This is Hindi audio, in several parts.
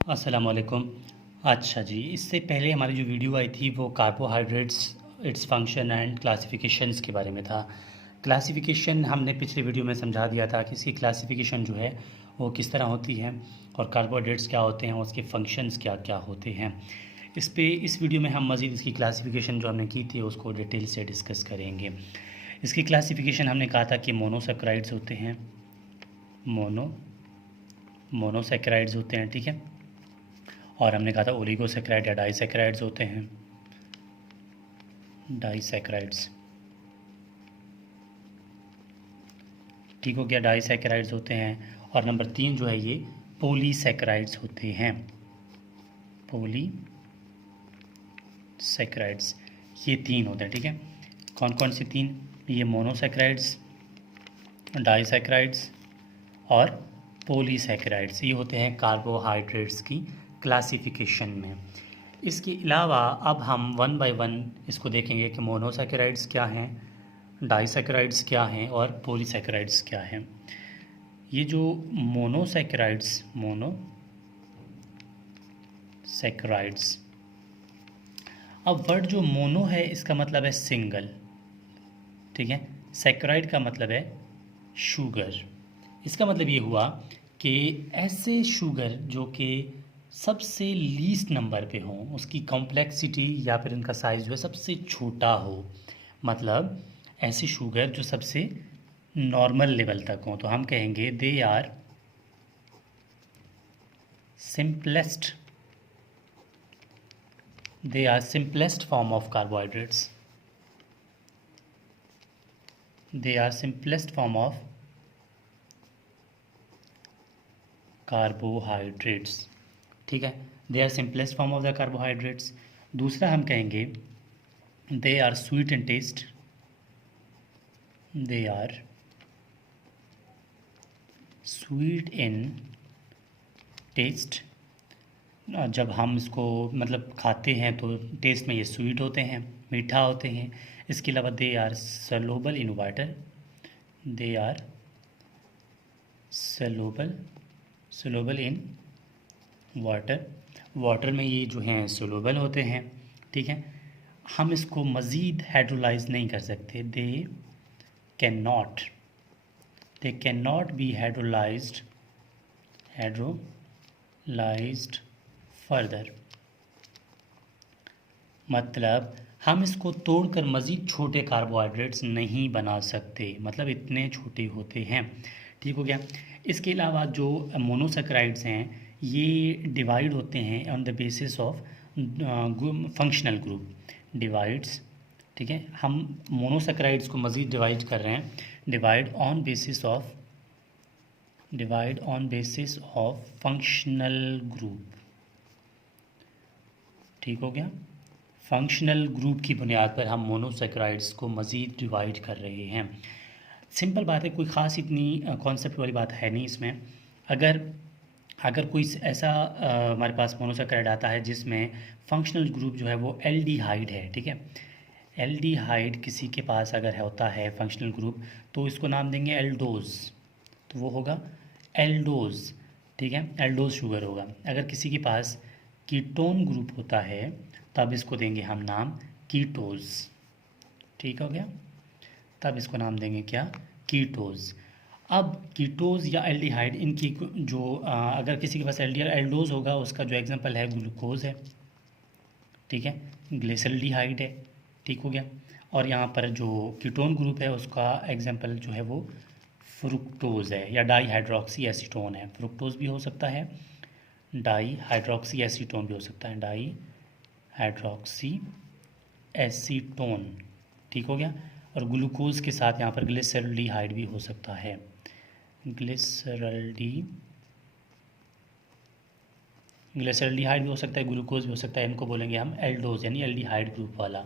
अस्सलामुअलैकुम। अच्छा जी, इससे पहले हमारी जो वीडियो आई थी वो carbohydrates, its function and classifications के बारे में था। क्लासिफिकेशन हमने पिछले वीडियो में समझा दिया था कि इसकी क्लासिफिकेशन जो है वो किस तरह होती है और कार्बोहाइड्रेट्स क्या होते हैं, उसके फंक्शंस क्या क्या होते हैं। इस वीडियो में हम मज़ीद इसकी क्लासिफिकेशन जो हमने की थी उसको डिटेल से डिस्कस करेंगे। इसकी क्लासिफिकेशन हमने कहा था कि मोनोसैकेराइड्स होते हैं, मोनोसैकेराइड्स होते हैं, ठीक है। और हमने कहा था ओलिगोसैकेराइड या डाइसैकेराइड्स होते हैं, डाइसैकेराइड्स, ठीक हो गया, डाइसैकेराइड्स होते हैं। और नंबर 3 जो है ये पॉलीसैकेराइड्स होते हैं, पॉलीसैकेराइड्स, ये 3 होते हैं, ठीक है। कौन कौन से 3? ये मोनोसैकेराइड्स, डाइसैकेराइड्स और पॉलीसैकेराइड्स, ये होते हैं कार्बोहाइड्रेट्स की क्लासिफिकेशन में। इसके अलावा अब हम वन बाय वन इसको देखेंगे कि मोनोसैकेराइड्स क्या हैं, डाइसैकेराइड्स क्या हैं और पॉलीसैकेराइड्स क्या हैं। ये जो मोनोसैकेराइड्स, अब वर्ड जो मोनो है इसका मतलब है सिंगल, ठीक है। सैकेराइड का मतलब है शुगर। इसका मतलब ये हुआ कि ऐसे शुगर जो कि सबसे लीस्ट नंबर पे हो, उसकी कॉम्प्लेक्सिटी या फिर उनका साइज़ जो है सबसे छोटा हो, मतलब ऐसे शुगर जो सबसे नॉर्मल लेवल तक हो, तो हम कहेंगे they are simplest form of carbohydrates, they are simplest form of carbohydrates, ठीक है। They are simplest form of the carbohydrates. दूसरा हम कहेंगे they are sweet in taste, they are sweet in taste. जब हम इसको मतलब खाते हैं तो टेस्ट में ये स्वीट होते हैं, मीठा होते हैं। इसके अलावा they are soluble in water, they are soluble in water, water में ये जो हैं सोलूबल होते हैं, ठीक है। हम इसको मज़ीद हाइड्रोलाइज नहीं कर सकते, they can not be hydrolysed further, मतलब हम इसको तोड़कर मज़ीद छोटे कार्बोहाइड्रेट्स नहीं बना सकते, मतलब इतने छोटे होते हैं, ठीक हो गया। इसके अलावा जो मोनोसैकेराइड्स हैं ये डिवाइड होते हैं on the basis of functional group divides, ठीक है। हम मोनोसैकेराइड्स को मज़ीद डिवाइड कर रहे हैं, divide on basis of functional group, ठीक हो गया। फंक्शनल ग्रुप की बुनियाद पर हम मोनोसैकेराइड्स को मज़ीद डिवाइड कर रहे हैं। सिंपल बात है, कोई ख़ास इतनी कॉन्सेप्ट वाली बात है नहीं इसमें। अगर कोई ऐसा हमारे पास मोनोसैकेराइड आता है जिसमें फंक्शनल ग्रुप जो है वो एल्डिहाइड है, ठीक है। एल्डिहाइड किसी के पास अगर होता है फंक्शनल ग्रुप तो इसको नाम देंगे एल्डोज़, तो वो होगा एल्डोज़, ठीक है, एल्डोज़ शुगर होगा। अगर किसी के पास कीटोन ग्रुप होता है तब इसको देंगे हम नाम कीटोज़, ठीक हो गया, तब इसको नाम देंगे क्या, कीटोज़। अब कीटोज़ या एल्डिहाइड इनकी जो अगर किसी के पास एल्डोज़ होगा उसका जो एग्जांपल है ग्लूकोज़ है, ठीक है, ग्लिसरल्डिहाइड है, ठीक हो गया। और यहाँ पर जो कीटोन ग्रुप है उसका एग्जांपल जो है वो फ्रुक्टोज़ है या डाईहाइड्रोक्सी एसीटोन है। फ्रुक्टोज़ भी हो सकता है, डाईहाइड्रोक्सी एसीटोन भी हो सकता है, डाईहाइड्रोक्सी एसीटोन, ठीक हो गया। और ग्लूकोज़ के साथ यहाँ पर ग्लिसरल्डिहाइड भी हो सकता है, ग्लिसरल्डिहाइड भी हो सकता है, ग्लूकोज भी हो सकता है। इनको बोलेंगे हम एल्डोज यानी एल्डिहाइड ग्रुप वाला।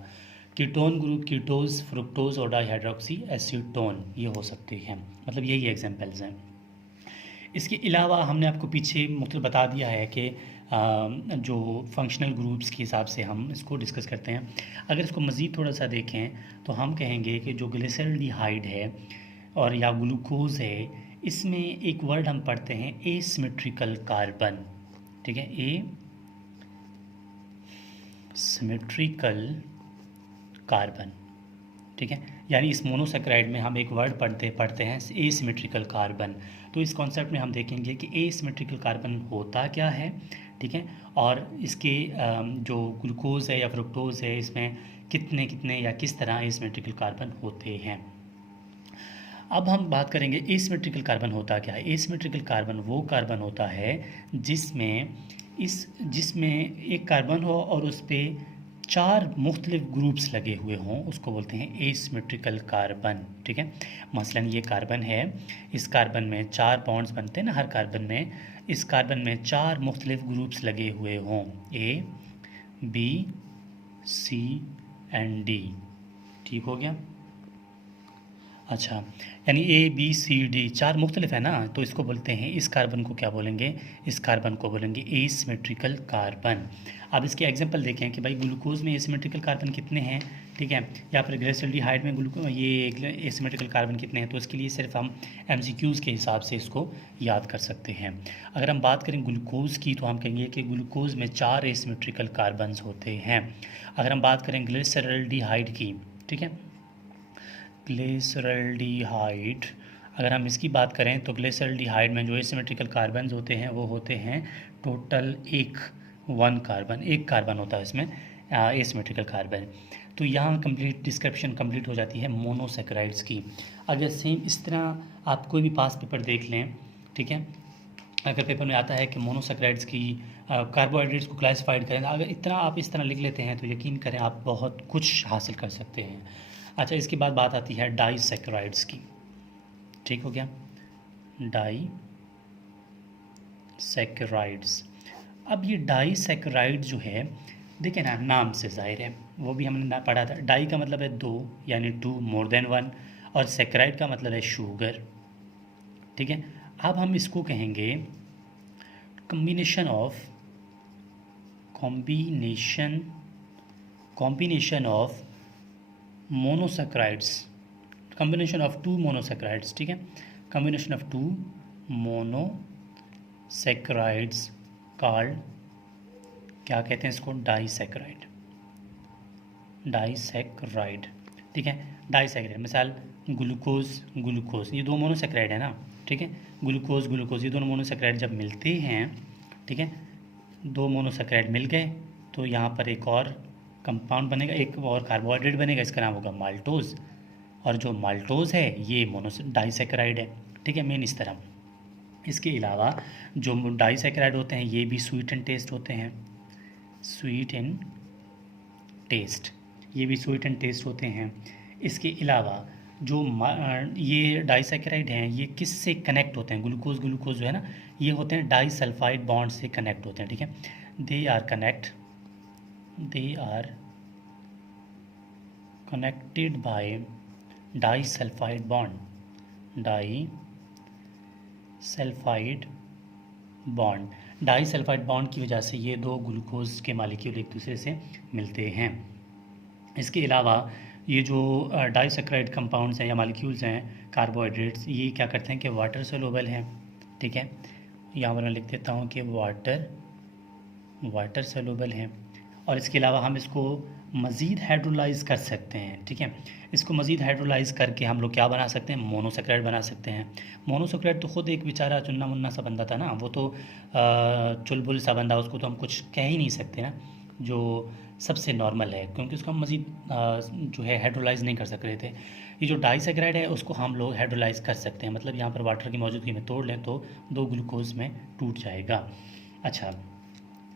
कीटोन ग्रुप कीटोज, फ्रुक्टोज और डाईहाइड्रोक्सी एसीटोन ये हो सकते हैं, मतलब यही एग्जांपल्स हैं। इसके अलावा हमने आपको पीछे मतलब बता दिया है कि जो फंक्शनल ग्रुप्स के हिसाब से हम इसको डिस्कस करते हैं। अगर इसको मज़ीद थोड़ा सा देखें तो हम कहेंगे कि जो ग्लिसरल्डिहाइड है और या ग्लूकोज है, इसमें एक वर्ड हम पढ़ते हैं एसिमेट्रिकल कार्बन, ठीक है, ए सिमेट्रिकल कार्बन। ठीक है, यानी इस मोनोसेक्राइड में हम एक वर्ड पढ़ते हैं एसिमेट्रिकल कार्बन। तो इस कॉन्सेप्ट में हम देखेंगे कि एसिमेट्रिकल कार्बन होता क्या है। ठीक है, और इसके जो ग्लूकोज है या फ्रुक्टोज है, इसमें कितने कितने या किस तरह एसिमेट्रिकल कार्बन होते हैं। अब हम बात करेंगे एसिमेट्रिकल कार्बन होता क्या है। एसिमेट्रिकल कार्बन वो कार्बन होता है जिसमें एक कार्बन हो और उस पर 4 मुख्तलिफ ग्रुप्स लगे हुए हों, उसको बोलते हैं एसिमेट्रिकल कार्बन। ठीक है, मसलन ये कार्बन है, इस कार्बन में 4 बॉन्ड्स बनते हैं ना हर कार्बन में, इस कार्बन में 4 मुख्तलिफ ग्रुप्स लगे हुए हों, A B C and D. ठीक हो गया। अच्छा, यानी ए बी सी डी 4 मुख्तलिफ है ना, तो इसको बोलते हैं, इस कार्बन को क्या बोलेंगे, इस कार्बन को बोलेंगे एसिमेट्रिकल कार्बन। अब इसके एग्जांपल देखें कि भाई ग्लूकोज में एसिमेट्रिकल कार्बन कितने हैं। ठीक है, या फिर ग्लिसरॉल्डिहाइड में ये एसिमेट्रिकल कार्बन कितने हैं। तो इसके लिए सिर्फ हम एमसीक्यूज़ के हिसाब से इसको याद कर सकते हैं। अगर हम बात करें ग्लूकोज की, तो हम कहेंगे कि ग्लूकोज में 4 एसिमेट्रिकल कार्बन्स होते हैं। अगर हम बात करें ग्लिसरॉल्डिहाइड की, ठीक है, ग्लिसरॉल्डिहाइड, अगर हम इसकी बात करें तो ग्लिसरॉल्डिहाइड में जो एसिमेट्रिकल कार्बन्स होते हैं वो होते हैं टोटल एक कार्बन होता है इसमें एसिमेट्रिकल कार्बन। तो यहाँ कंप्लीट डिस्क्रिप्शन कंप्लीट हो जाती है मोनोसेक्राइड्स की। अगर सेम इस तरह आप कोई भी पास पेपर देख लें, ठीक है, अगर पेपर में आता है कि मोनोसेक्राइड्स की कार्बोहाइड्रेट्स को क्लासिफाइड करें, अगर इतना आप इस तरह लिख लेते हैं तो यकीन करें आप बहुत कुछ हासिल कर सकते हैं। अच्छा, इसके बाद बात आती है डाइसेक्राइड्स की। ठीक हो गया, डाइसेक्राइड्स। अब ये डाइसेक्राइड जो है, देखिए ना, नाम से जाहिर है, वो भी हमने पढ़ा था, डाई का मतलब है 2 यानी 2 मोर देन 1, और सेक्राइड का मतलब है शुगर। ठीक है, अब हम इसको कहेंगे combination of monosaccharides, combination of 2 monosaccharides. ठीक है, कॉम्बिनेशन ऑफ 2 मोनोसेक्राइड्स कॉल्ड, क्या कहते हैं इसको, डाइसेक्राइड। ठीक है, डाइसेक्राइड, मिसाल ग्लूकोज, ये 2 मोनोसेक्राइड है ना। ठीक है, ग्लूकोज ये दोनों मोनोसेक्राइड जब मिलते हैं, ठीक है, 2 मोनोसेक्राइड मिल गए तो यहाँ पर एक और कंपाउंड बनेगा, एक और कार्बोहाइड्रेट बनेगा, इसका नाम होगा माल्टोज। और जो माल्टोज है ये डाइसेक्राइड है। ठीक है, मेन इस तरह। इसके अलावा जो डाइसेक्राइड होते हैं ये भी स्वीट एंड टेस्ट होते हैं, ये भी स्वीट एंड टेस्ट होते हैं। इसके अलावा जो ये डाइसेक्राइड हैं ये किस से कनेक्ट होते हैं, ग्लूकोज जो है ना, ये होते हैं डाइसल्फाइड बॉन्ड से कनेक्ट होते हैं। ठीक है, they are connected by disulphide bond की वजह से ये 2 ग्लूकोज के मॉलिक्यूल एक दूसरे से मिलते हैं। इसके अलावा ये जो डाइसेक्राइड कंपाउंड्स हैं या मॉलिक्यूल्स हैं, कार्बोहाइड्रेट्स, ये क्या करते हैं कि वाटर सोल्यूबल हैं। ठीक है, यहाँ पर मैं लिख देता हूँ कि वाटर सोल्यूबल हैं। और इसके अलावा हम इसको मज़ीद हाइड्रोलाइज कर सकते हैं। ठीक है, इसको मज़ीद हाइड्रोलाइज करके हम लोग क्या बना सकते हैं, मोनोसेक्राइड बना सकते हैं। मोनोसेक्राइड तो ख़ुद एक बेचारा चुन्ना मुन्ना सा बंदा था ना, वो तो चुलबुल सा बंदा, उसको तो हम कुछ कह ही नहीं सकते ना, जो सबसे नॉर्मल है, क्योंकि उसको हम मज़ीद जो है हाइड्रोलाइज नहीं कर सक रहे थे। ये जो डाइसेक्राइड है उसको हम लोग हाइड्रोलाइज कर सकते हैं, मतलब यहाँ पर वाटर की मौजूदगी में तोड़ लें तो 2 ग्लूकोज में टूट जाएगा। अच्छा,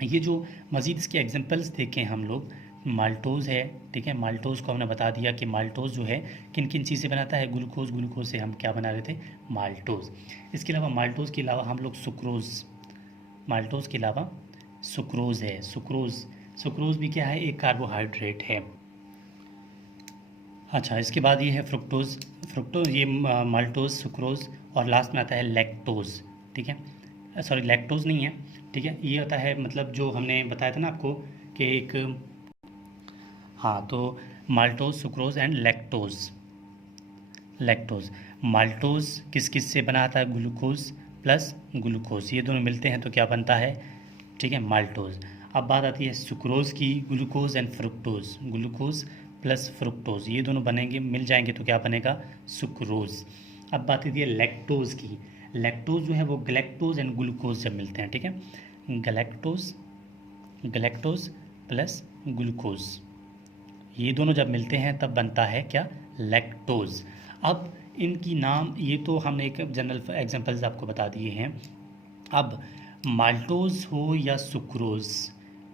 ये जो मज़ीद इसके एग्जांपल्स देखें हम लोग, माल्टोज़ है। ठीक है, माल्टोज़ को हमने बता दिया कि माल्टोज़ जो है किन किन चीज़ से बनाता है, ग्लूकोज से हम क्या बना रहे थे, माल्टोज़। इसके अलावा माल्टोज़ के अलावा हम लोग माल्टोज़ के अलावा सुक्रोज़ है। सुक्रोज़ भी क्या है, एक कार्बोहाइड्रेट है। अच्छा, इसके बाद ये है फ्रुक्टोज़, ये माल्टोज़, सुक्रोज़, और लास्ट में आता है लैक्टोज़। ठीक है, सॉरी लैक्टोज़ नहीं है। ठीक है, ये होता है, मतलब जो हमने बताया था ना आपको कि एक, हाँ, तो maltose, sucrose and lactose. Maltose किस किस से बना था, ग्लूकोज प्लस ग्लूकोज, ये दोनों मिलते हैं तो क्या बनता है, ठीक है, माल्टोज। अब बात आती है सुक्रोज़ की, glucose and fructose, glucose plus fructose ये दोनों बनेंगे, मिल जाएंगे तो क्या बनेगा, सुक्रोज़। अब बात आती है लैक्टोज़ की, लैक्टोज जो है वो गैलेक्टोज एंड ग्लूकोज जब मिलते हैं, ठीक है, गैलेक्टोज, गैलेक्टोज प्लस ग्लूकोज ये दोनों जब मिलते हैं तब बनता है क्या, लैक्टोज। अब इनकी नाम ये तो हमने एक जनरल एग्जांपल्स आपको बता दिए हैं। अब माल्टोज हो या सुक्रोज,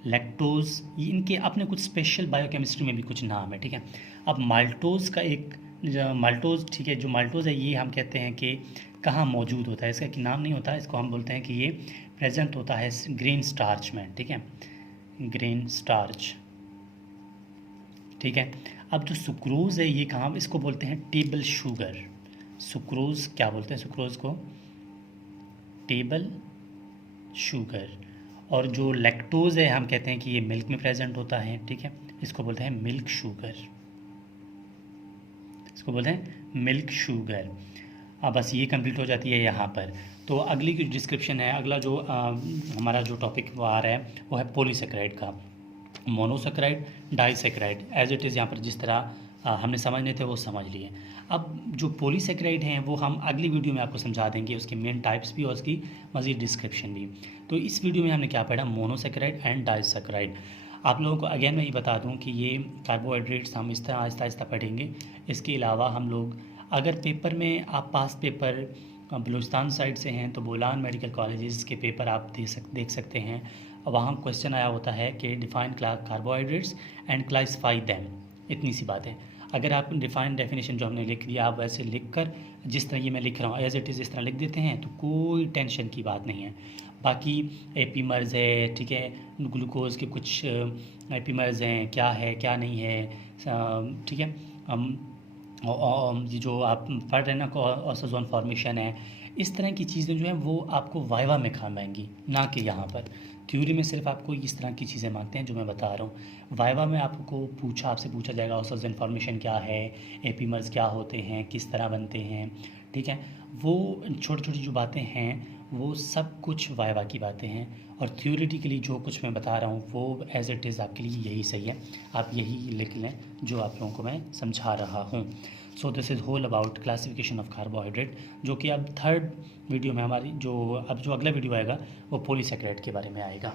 लैक्टोज, ये इनके अपने कुछ स्पेशल बायोकेमिस्ट्री में भी कुछ नाम है, ठीक है। अब माल्टोज का एक माल्टोज, ठीक है, जो माल्टोज है ये हम कहते हैं कि कहाँ मौजूद होता है, इसका कि नाम नहीं होता है, इसको हम बोलते हैं कि ये प्रेजेंट होता है ग्रेन स्टार्च में, ठीक है, ग्रेन स्टार्च, ठीक है। अब जो सुक्रोज़ है ये कहाँ, इसको बोलते हैं टेबल शुगर, सुक्रोज़ क्या बोलते हैं, सुक्रोज़ को टेबल शुगर। और जो लैक्टोज़ है हम कहते हैं कि ये मिल्क में प्रेजेंट होता है, ठीक है, इसको बोलते हैं मिल्क शुगर, इसको बोलते हैं मिल्क शुगर। अब बस ये कंप्लीट हो जाती है यहाँ पर। तो अगली जो डिस्क्रिप्शन है, अगला जो हमारा जो टॉपिक वो आ रहा है वो है पॉलीसेकेराइड का, monosaccharide, disaccharide, as it is यहाँ पर जिस तरह हमने समझने थे वो समझ लिए। अब जो पॉलीसेकेराइड हैं वो हम अगली वीडियो में आपको समझा देंगे, उसके मेन टाइप्स भी और उसकी मज़ीद डिस्क्रिप्शन भी। तो इस वीडियो में हमने क्या पढ़ा, मोनोसेकेराइड एंड डाइसेकेराइड। आप लोगों को अगेन मैं ये बता दूं कि ये कार्बोहाइड्रेट्स हम इस तरह आहिस्ता आहिस्ता पढ़ेंगे। इसके अलावा हम लोग अगर पेपर में आप पास पेपर बलूचिस्तान साइड से हैं तो बोलान मेडिकल कॉलेजेस के पेपर आप देख सकते हैं। वहाँ क्वेश्चन आया होता है कि define carbohydrates and classify them, इतनी सी बात है। अगर आप डिफाइन डेफिनेशन जो हमने लिख दिया आप वैसे लिख कर जिस तरह ये मैं लिख रहा हूँ एज इट इज़ इस तरह लिख देते हैं तो कोई टेंशन की बात नहीं है। बाकी एपीमर्स है, ठीक है, ग्लूकोज के कुछ एपीमर्स हैं, क्या है क्या नहीं है, ठीक है। ये जो आप पढ़ रहे हैं ना ऑसोजोन फॉर्मेशन है, इस तरह की चीज़ें जो हैं वो आपको वाइवा में काम आएंगी, ना कि यहाँ पर। थ्योरी में सिर्फ आपको इस तरह की चीज़ें मांगते हैं जो मैं बता रहा हूँ। वाइवा में आपसे पूछा जाएगा ऑसोजोन फॉर्मेशन क्या है, एपीमर्स क्या होते हैं, किस तरह बनते हैं, ठीक है। वो छोटी छोटी जो बातें हैं वो सब कुछ वाइवा की बातें हैं। और थ्योरेटिकली जो कुछ मैं बता रहा हूँ वो एज इट इज़ आपके लिए यही सही है, आप यही लिख लें जो आप लोगों को मैं समझा रहा हूँ। So this is whole about classification of carbohydrate, जो कि अब थर्ड वीडियो में हमारी जो अगला वीडियो आएगा वो पॉलीसेकेराइड के बारे में आएगा।